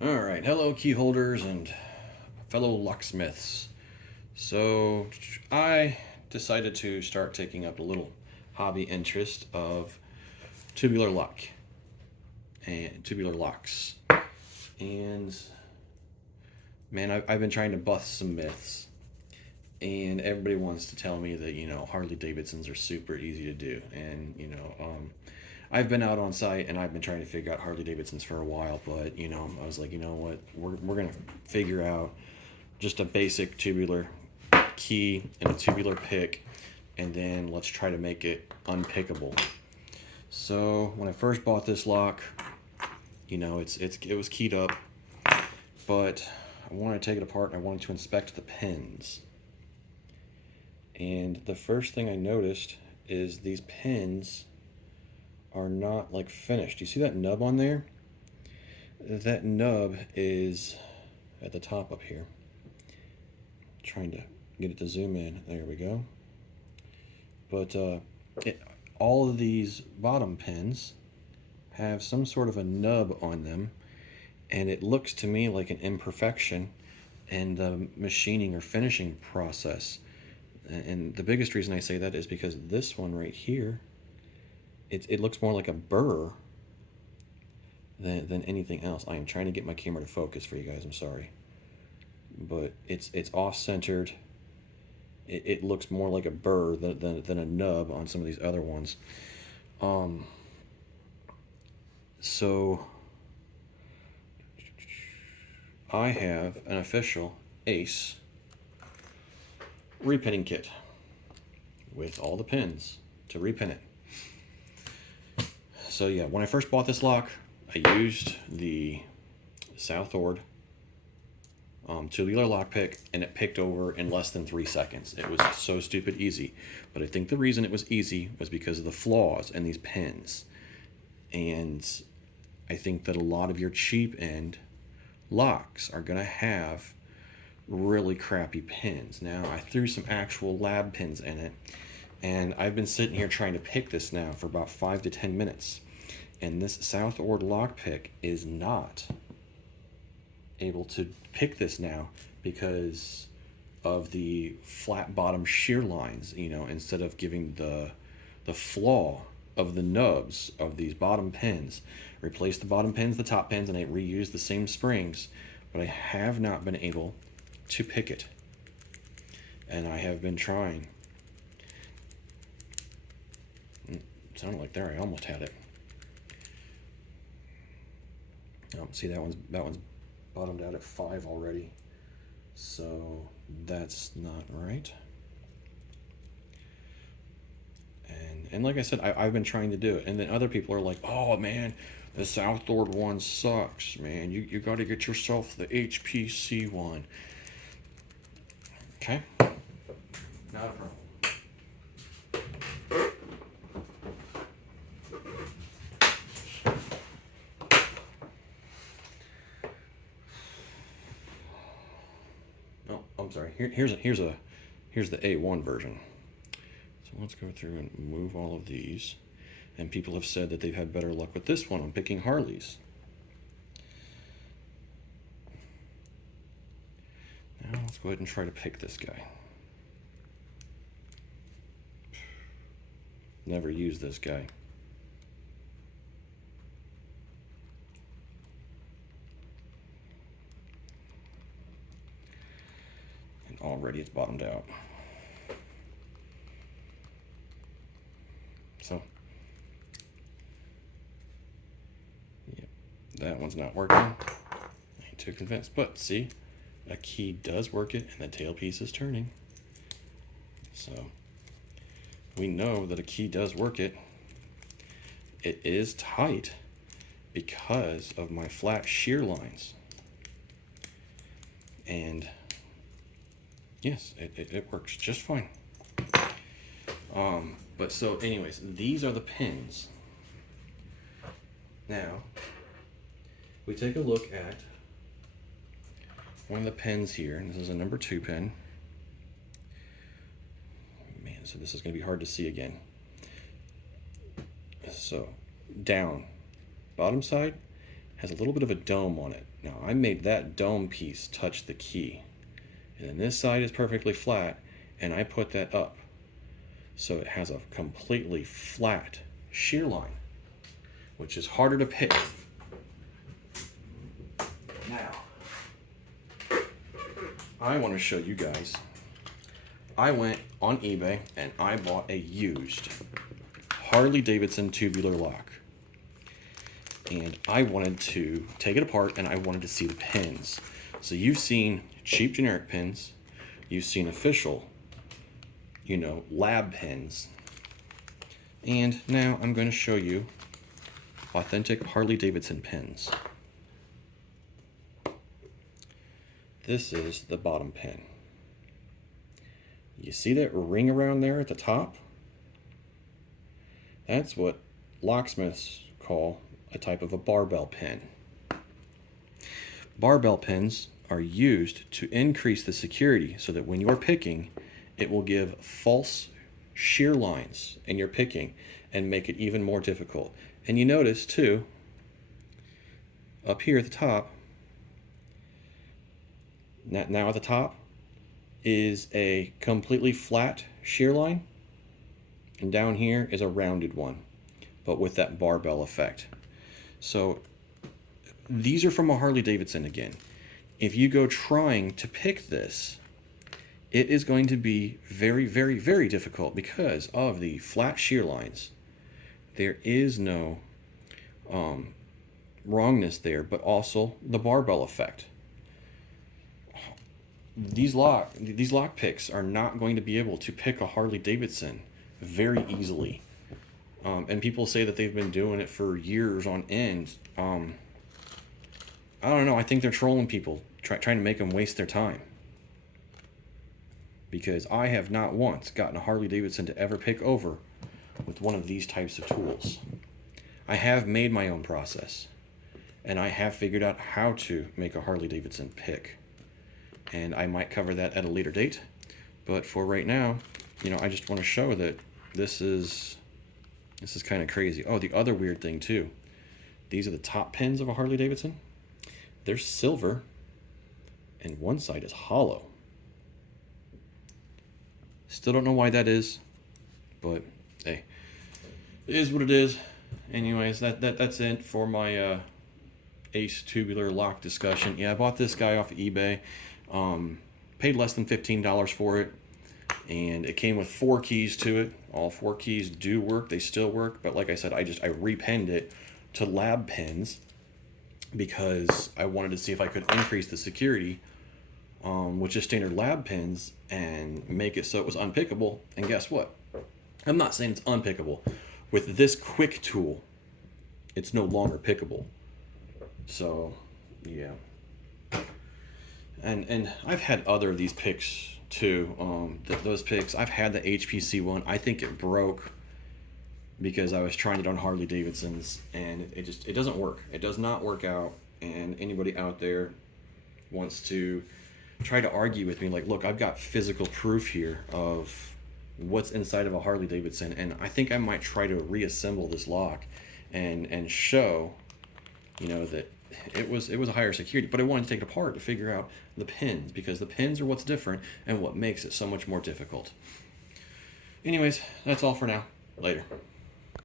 All right, hello key holders and fellow locksmiths. So I decided to start taking up a little hobby interest of tubular lock and tubular locks. And man, I've been trying to bust some myths. And everybody wants to tell me that, Harley-Davidsons are super easy to do. And, I've been out on site and I've been trying to figure out Harley-Davidsons for a while. But, I was like, you know what? We're going to figure out just a basic tubular key and a tubular pick, and then let's try to make it unpickable. So when I first bought this lock, it was keyed up, but I wanted to take it apart and I wanted to inspect the pins. And the first thing I noticed is these pins are not like finished. You see that nub on there? That nub is at the top up here. Trying to get it to zoom in. There we go. But all of these bottom pins have some sort of a nub on them, and it looks to me like an imperfection in the machining or finishing process. And the biggest reason I say that is because this one right here, it looks more like a burr than anything else. I am trying to get my camera to focus for you guys. I'm sorry, but it's off-centered. It looks more like a burr than a nub on some of these other ones. So I have an official Ace repinning kit with all the pins to repin it. So yeah, when I first bought this lock, I used the South Ord tubular lockpick, and it picked over in less than 3 seconds. It was so stupid easy. But I think the reason it was easy was because of the flaws in these pins. And I think that a lot of your cheap end locks are going to have really crappy pins. Now, I threw some actual lab pins in it, and I've been sitting here trying to pick this now for about 5 to 10 minutes. And this South Ord lockpick is not able to pick this now because of the flat bottom shear lines, instead of giving the flaw of the nubs of these bottom pins. Replace the bottom pins, the top pins, and I reuse the same springs, but I have not been able to pick it. And I have been trying. It sounded like there I almost had it. See, that one's bottomed out at 5 already, so that's not right. And like I said, I've been trying to do it, and then other people are like, oh man, the South Ord one sucks, man, you got to get yourself the HPC one. Okay, not a problem. Oh, I'm sorry. Here's the A1 version. So let's go through and move all of these. And people have said that they've had better luck with this one on picking Harleys. Now let's go ahead and try to pick this guy. Never used this guy. And already it's bottomed out. So, yeah, that one's not working. I ain't too convinced, but see, a key does work it, and the tailpiece is turning. So, we know that a key does work it. It is tight because of my flat shear lines. And yes, it works just fine. But so anyways, these are the pins. Now, we take a look at one of the pins here, and this is a number 2 pin. Man, so this is going to be hard to see again. So, down, bottom side, has a little bit of a dome on it. Now I made that dome piece touch the key, and then this side is perfectly flat, and I put that up so it has a completely flat shear line, which is harder to pick. Now I want to show you guys. I went on eBay and I bought a used Harley-Davidson tubular lock. And I wanted to take it apart and I wanted to see the pins. So you've seen cheap generic pins. You've seen official, lab pins. And now I'm going to show you authentic Harley-Davidson pins. This is the bottom pin. You see that ring around there at the top? That's what locksmiths call a type of a barbell pin. Barbell pins are used to increase the security so that when you're picking, it will give false shear lines in your picking and make it even more difficult. And you notice too, up here at the top, now at the top, is a completely flat shear line, and down here is a rounded one, but with that barbell effect. So these are from a Harley-Davidson again. If you go trying to pick this, it is going to be very, very, very difficult because of the flat shear lines. There is no wrongness there, but also the barbell effect. These lock picks are not going to be able to pick a Harley-Davidson very easily. And people say that they've been doing it for years on end. I don't know. I think they're trolling people, trying to make them waste their time. Because I have not once gotten a Harley-Davidson to ever pick over with one of these types of tools. I have made my own process. And I have figured out how to make a Harley-Davidson pick. And I might cover that at a later date. But for right now, I just want to show that this is kind of crazy. Oh, the other weird thing too. These are the top pins of a Harley-Davidson. They're silver, and one side is hollow. Still don't know why that is, but hey, it is what it is. Anyways, that's it for my Ace tubular lock discussion. Yeah, I bought this guy off of eBay. Paid less than $15 for it, and it came with 4 keys to it. All 4 keys do work. They still work, but like I said, I repinned it to lab pins because I wanted to see if I could increase the security with just standard lab pins and make it so it was unpickable. And guess what? I'm not saying it's unpickable. With this quick tool, it's no longer pickable. So, yeah. And I've had other of these picks too. Those picks, I've had the HPC one. I think it broke because I was trying it on Harley-Davidsons, and it doesn't work. It does not work out. And anybody out there wants to try to argue with me, like, look, I've got physical proof here of what's inside of a Harley-Davidson, and I think I might try to reassemble this lock and show, that it was a higher security. But I wanted to take it apart to figure out the pins, because the pins are what's different and what makes it so much more difficult. Anyways, that's all for now. Later.